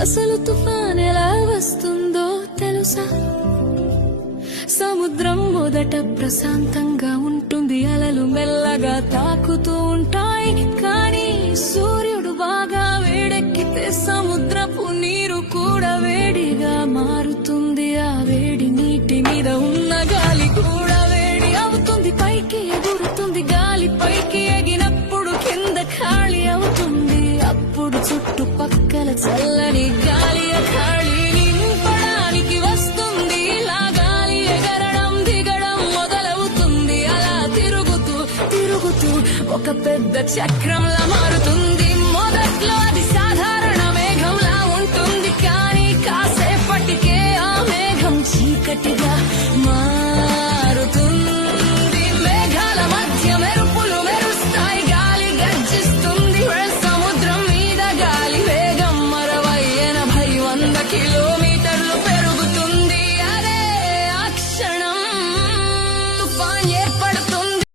అసలు తుఫాన్ ఎలా వస్తుందో తెలుసా? సముద్రం మొదట ప్రశాంతంగా ఉంటుంది అలలు మెల్లగా తాకుతూ ఉంటాయి. కానీ సూర్యుడు బాగా వేడెక్కితే సముద్రపు నీరు కూడా వేడిగా మారుతుంది. ఆ వేడి నీటి మీద చల్లని గాలి ఆ ఖాళీ నింపడానికి వస్తుంది. ఇలా గాలి ఎగరడం దిగడం మొదలవుతుంది. అలా తిరుగుతూ తిరుగుతూ ఒక పెద్ద చక్రంలా మారుతుంది.